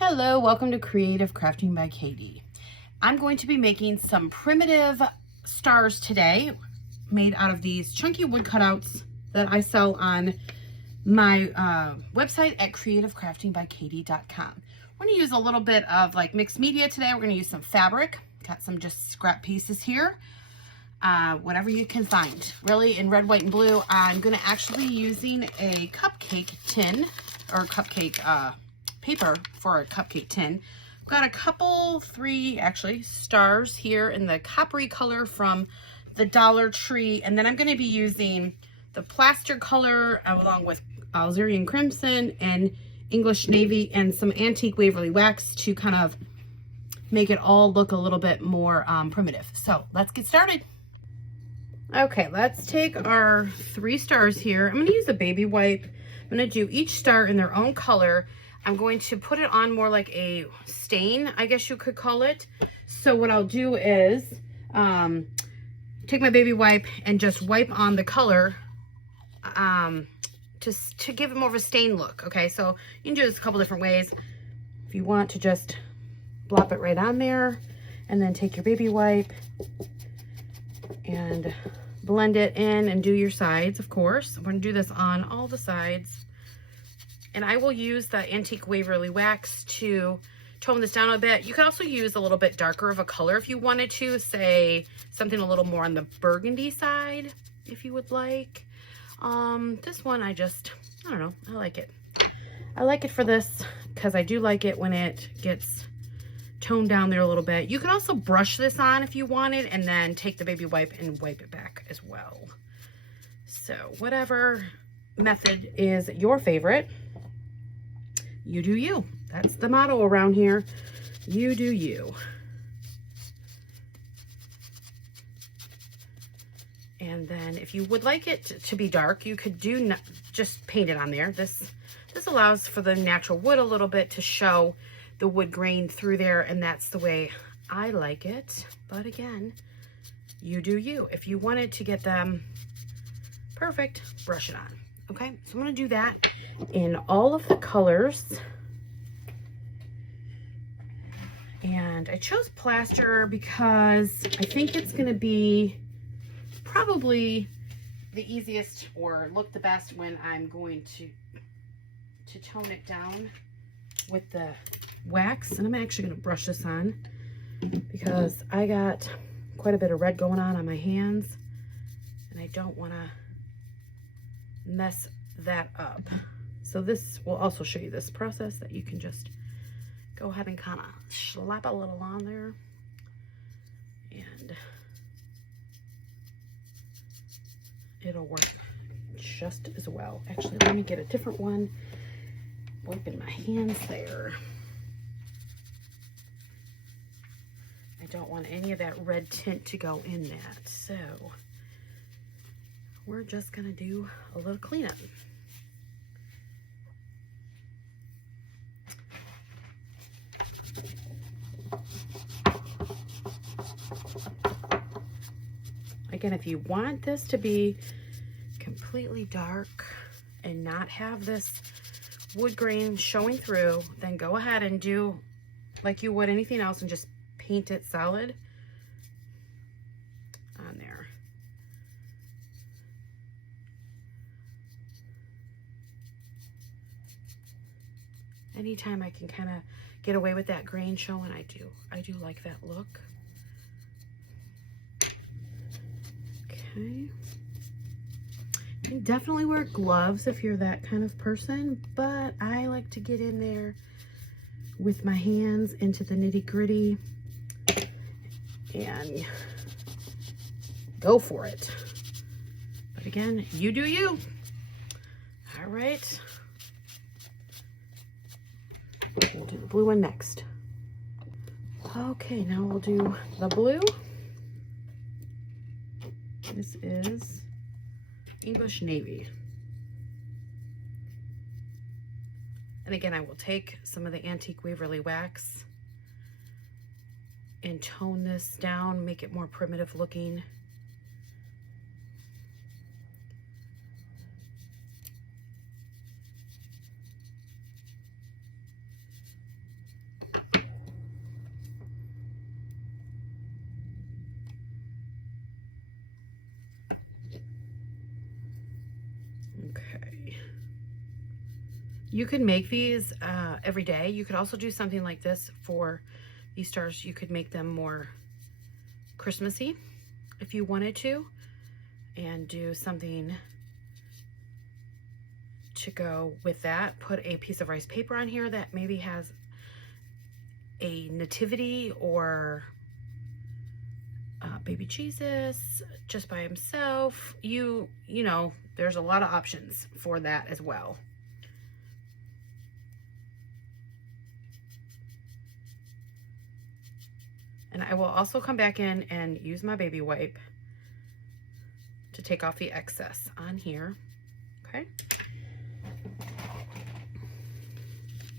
Hello, welcome to Creative Crafting by Katie. I'm going to be making some primitive stars today made out of these chunky wood cutouts that I sell on my website at creativecraftingbykatie.com. We're going to use a little bit of like mixed media today. We're going to use some fabric. Got some just scrap pieces here. Whatever you can find, really, in red, white, and blue. I'm going to actually be using a cupcake tin or cupcake paper for a cupcake tin. I've got a couple, three actually, stars here in the coppery color from the Dollar Tree, and then I'm going to be using the plaster color along with Algerian crimson and English navy and some antique Waverly wax to kind of make it all look a little bit more primitive. So let's get started. Okay, let's take our 3 stars here. I'm going to use a baby wipe. I'm going to do each star in their own color. I'm going to put it on more like a stain, I guess you could call it. So what I'll do is take my baby wipe and just wipe on the color to give it more of a stain look. Okay, so you can do this a couple different ways. If you want to just blop it right on there and then take your baby wipe and blend it in and do your sides, of course. I'm going to do this on all the sides. And I will use the antique Waverly wax to tone this down a bit. You could also use a little bit darker of a color if you wanted to, say something a little more on the burgundy side, if you would like. This one, I don't know, I like it. I like it for this because I do like it when it gets toned down there a little bit. You could also brush this on if you wanted and then take the baby wipe and wipe it back as well. So whatever method is your favorite, you do you. That's the motto around here. You do you. And then if you would like it to be dark, you could just paint it on there. This allows for the natural wood a little bit to show the wood grain through there, and that's the way I like it. But again, you do you. If you wanted to get them perfect, brush it on. Okay, so I'm going to do that in all of the colors. And I chose plaster because I think it's going to be probably the easiest or look the best when I'm going to tone it down with the wax. And I'm actually going to brush this on because I got quite a bit of red going on my hands and I don't want to mess that up. So this will also show you this process that you can just go ahead and kind of slap a little on there and it'll work just as well. Actually, let me get a different one. Wiping my hands there. I don't want any of that red tint to go in that, so we're just gonna do a little cleanup. Again, if you want this to be completely dark and not have this wood grain showing through, then go ahead and do like you would anything else and just paint it solid on there. Anytime I can kind of get away with that grain showing, I do like that look. Okay. You definitely wear gloves if you're that kind of person, but I like to get in there with my hands into the nitty-gritty and go for it. But again, you do you. All right. We'll do the blue one next. Okay, now we'll do the blue. This is English navy. And again, I will take some of the antique Waverly wax and tone this down, make it more primitive looking. You could make these every day. You could also do something like this for these stars. You could make them more Christmassy if you wanted to, and do something to go with that. Put a piece of rice paper on here that maybe has a nativity or baby Jesus just by himself. You know, there's a lot of options for that as well. And I will also come back in and use my baby wipe to take off the excess on here. Okay.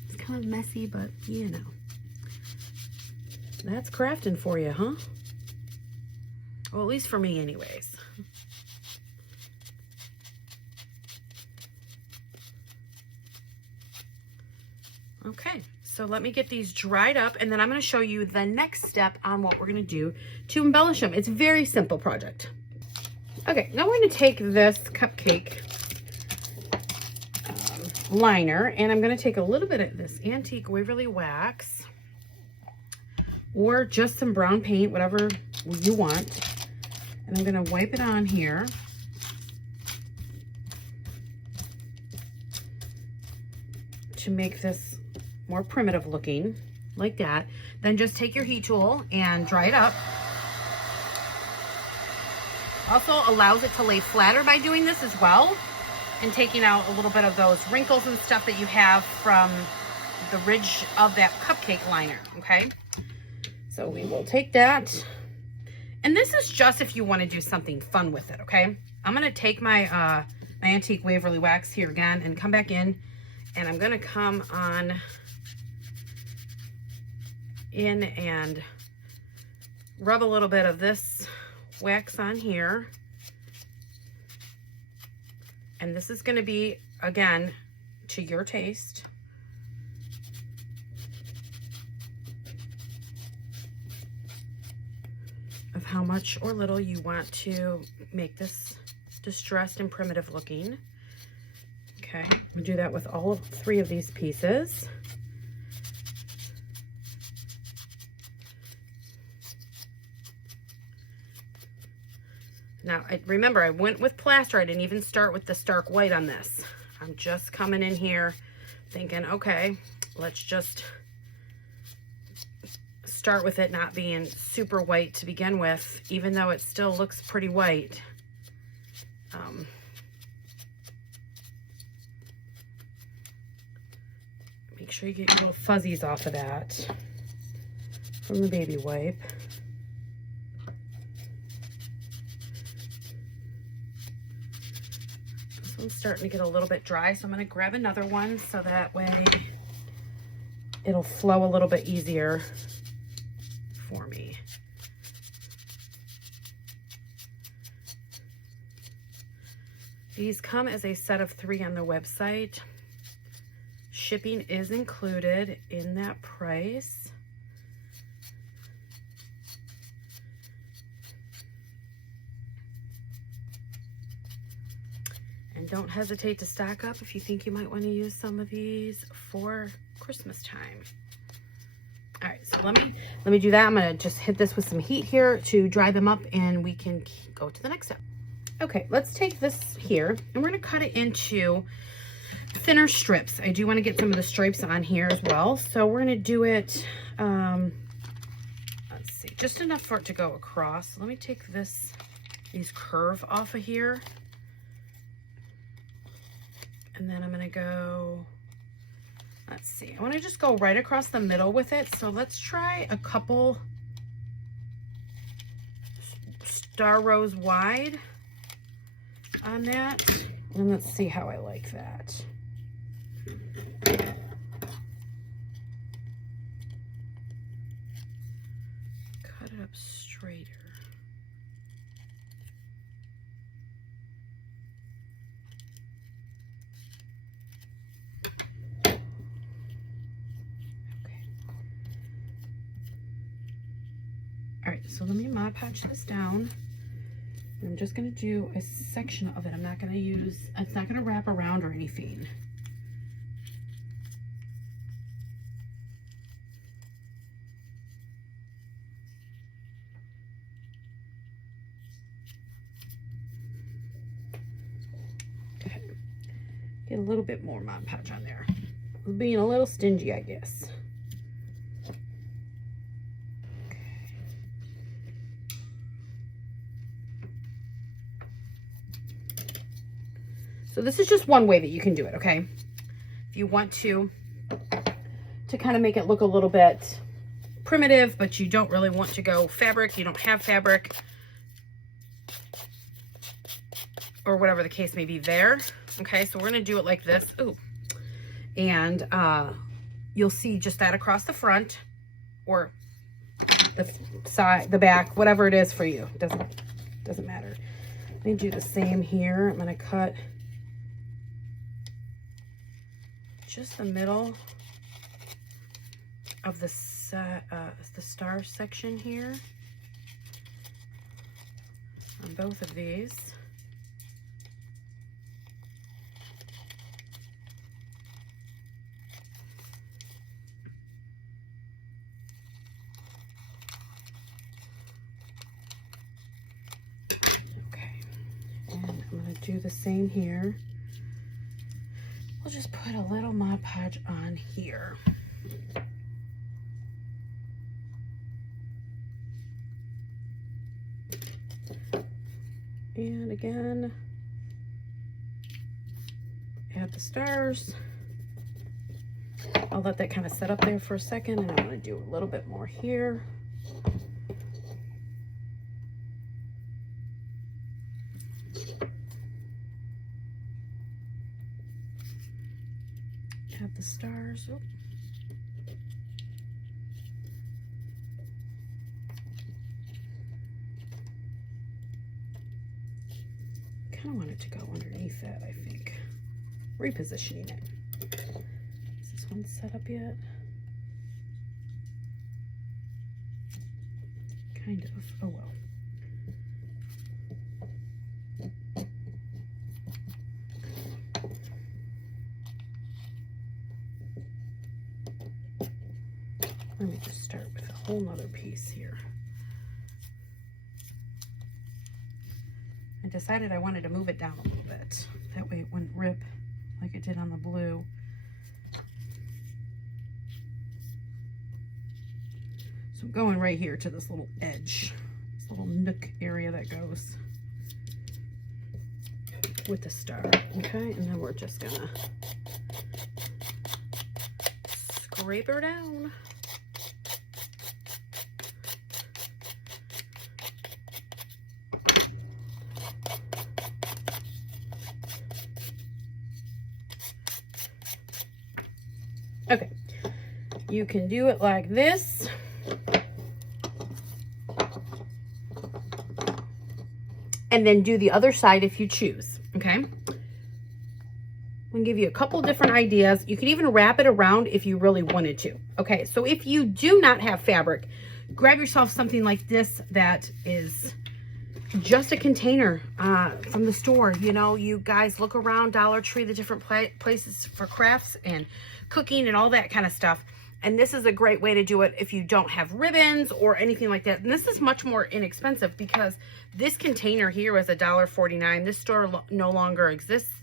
It's kind of messy, but you know. That's crafting for you, huh? Well, at least for me anyways. Okay, so let me get these dried up, and then I'm going to show you the next step on what we're going to do to embellish them. It's a very simple project. Okay, now we're going to take this cupcake liner, and I'm going to take a little bit of this antique Waverly wax, or just some brown paint, whatever you want. And I'm going to wipe it on here. To make this more primitive looking, like that. Then just take your heat tool and dry it up. Also allows it to lay flatter by doing this as well, and taking out a little bit of those wrinkles and stuff that you have from the ridge of that cupcake liner, okay? So we will take that. And this is just if you want to do something fun with it, okay? I'm going to take my, my antique Waverly wax here again and come back in, and I'm going to come on in and rub a little bit of this wax on here. And this is going to be, again, to your taste. Of how much or little you want to make this distressed and primitive looking. Okay, we'll do that with all 3 of these pieces. Now, remember, I went with plaster. I didn't even start with the stark white on this. I'm just coming in here thinking, okay, let's just start with it not being super white to begin with, even though it still looks pretty white. Make sure you get your little fuzzies off of that from the baby wipe. This one's starting to get a little bit dry, so I'm going to grab another one so that way it'll flow a little bit easier for me. These come as a set of 3 on the website. Shipping is included in that price. And don't hesitate to stock up if you think you might want to use some of these for Christmas time. All right, so let me do that. I'm gonna just hit this with some heat here to dry them up, and we can go to the next step. Okay, let's take this here, and we're gonna cut it into thinner strips. I do want to get some of the stripes on here as well, so we're gonna do it, let's see, just enough for it to go across. Let me take these curve off of here, and then I'm gonna go, let's see, I want to just go right across the middle with it. So let's try a couple star rows wide on that, and let's see how I like that. Cut it up straighter. All right, so let me Mod Podge this down. I'm just gonna do a section of it. I'm not gonna use, it's not gonna wrap around or anything. Get a little bit more Mod Podge on there. I was being a little stingy, I guess. So this is just one way that you can do it, okay? If you want to kind of make it look a little bit primitive, but you don't really want to go fabric, you don't have fabric, or whatever the case may be there. Okay, so we're gonna do it like this. Ooh. And you'll see just that across the front, or the side, the back, whatever it is for you. Doesn't matter. Let me do the same here. I'm gonna cut just the middle of the star section here on both of these. Okay, and I'm going to do the same here. We'll just put a little Mod Podge on here. And again, add the stars. I'll let that kind of set up there for a second, and I'm going to do a little bit more here. Add the stars. Oop. Kind of want it to go underneath that, I think. Repositioning it. Is this one set up yet? Kind of. Oh well. Let me just start with a whole nother piece here. I decided I wanted to move it down a little bit. That way it wouldn't rip like it did on the blue. So I'm going right here to this little edge, this little nook area that goes with the star. Okay, and then we're just gonna scrape her down. Okay, you can do it like this. And then do the other side if you choose, okay? I'm gonna give you a couple different ideas. You could even wrap it around if you really wanted to. Okay, so if you do not have fabric, grab yourself something like this that is just a container from the store. You know, you guys look around Dollar Tree, the different places for crafts and cooking and all that kind of stuff. And this is a great way to do it if you don't have ribbons or anything like that. And this is much more inexpensive because this container here was $1.49. This store no longer exists,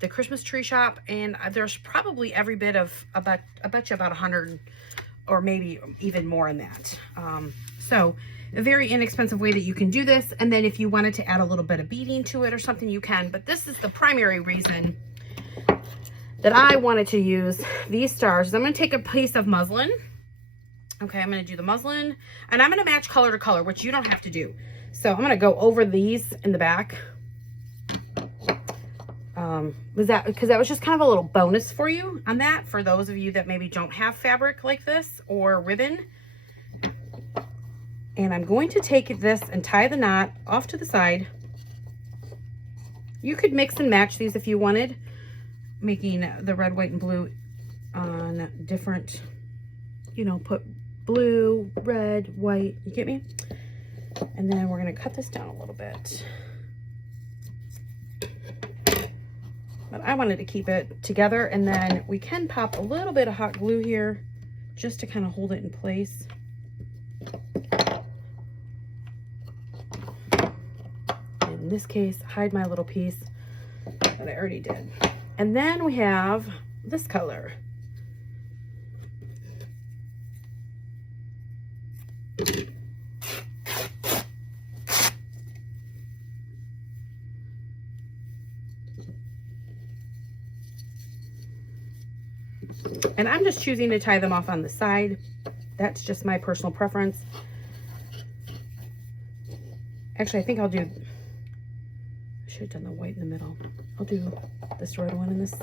the Christmas tree shop, and there's probably every bit of I bet you about 100 or maybe even more in that. So a very inexpensive way that you can do this. And then if you wanted to add a little bit of beading to it or something, you can. But this is the primary reason that I wanted to use these stars. I'm going to take a piece of muslin. Okay, I'm going to do the muslin, and I'm going to match color to color, which you don't have to do. So I'm going to go over these in the back. Because that was just kind of a little bonus for you on that, for those of you that maybe don't have fabric like this or ribbon. And I'm going to take this and tie the knot off to the side. You could mix and match these if you wanted, making the red, white, and blue on different, you know, put blue, red, white, you get me? And then we're going to cut this down a little bit. But I wanted to keep it together, and then we can pop a little bit of hot glue here just to kind of hold it in place. In this case, hide my little piece that I already did. And then we have this color. And I'm just choosing to tie them off on the side. That's just my personal preference. Actually, I think I'll do, I should have done the white in the middle. I'll do this red one and this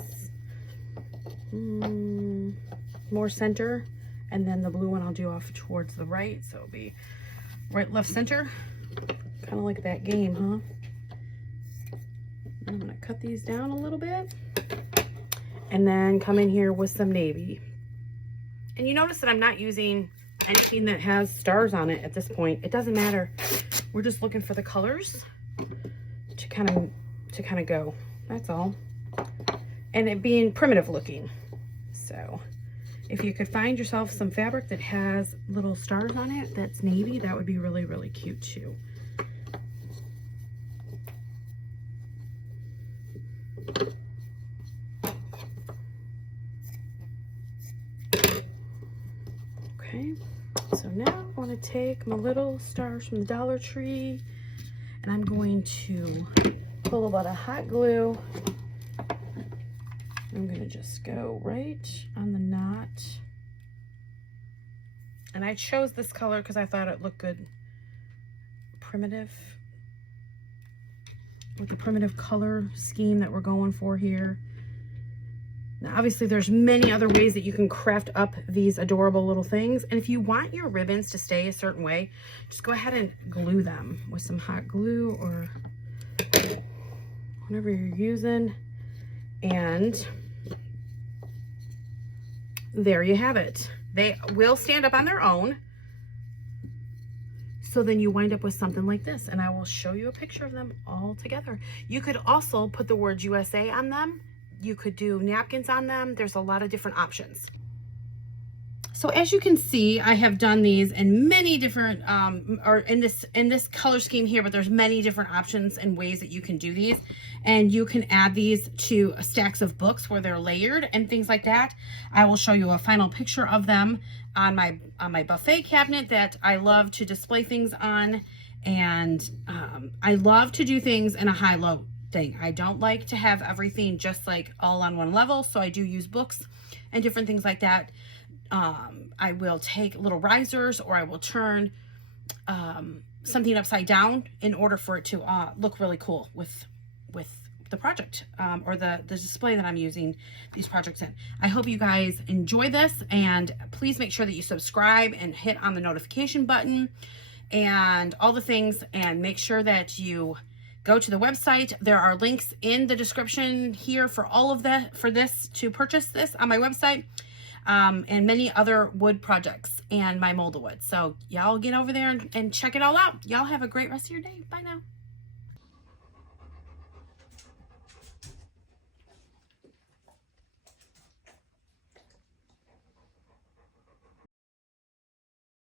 more center. And then the blue one I'll do off towards the right. So it'll be right, left, center. Kind of like that game, huh? I'm gonna cut these down a little bit. And then come in here with some navy. And you notice that I'm not using anything that has stars on it at this point. It doesn't matter. We're just looking for the colors to kind of go. That's all. And it being primitive looking. So if you could find yourself some fabric that has little stars on it that's navy, that would be really, really cute too. Okay, so now I want to take my little stars from the Dollar Tree and I'm going to pull a lot of hot glue. I'm going to just go right on the knot. And I chose this color because I thought it looked good. Primitive. With the primitive color scheme that we're going for here. Now, obviously, there's many other ways that you can craft up these adorable little things. And if you want your ribbons to stay a certain way, just go ahead and glue them with some hot glue or whatever you're using. And there you have it. They will stand up on their own. So then you wind up with something like this. And I will show you a picture of them all together. You could also put the words USA on them. You could do napkins on them. There's a lot of different options. So as you can see, I have done these in many different, or in this color scheme here, but there's many different options and ways that you can do these. And you can add these to stacks of books where they're layered and things like that. I will show you a final picture of them on my buffet cabinet that I love to display things on. And I love to do things in a high-low thing. I don't like to have everything just like all on one level, so I do use books and different things like that. I will take little risers, or I will turn something upside down in order for it to look really cool with the project or the display that I'm using these projects in. I hope you guys enjoy this, and please make sure that you subscribe and hit on the notification button and all the things, and make sure that you go to the website. There are links in the description here for all of that, for this, to purchase this on my website, and many other wood projects and my mold-a-wood. So y'all get over there and check it all out. Y'all have a great rest of your day. Bye now.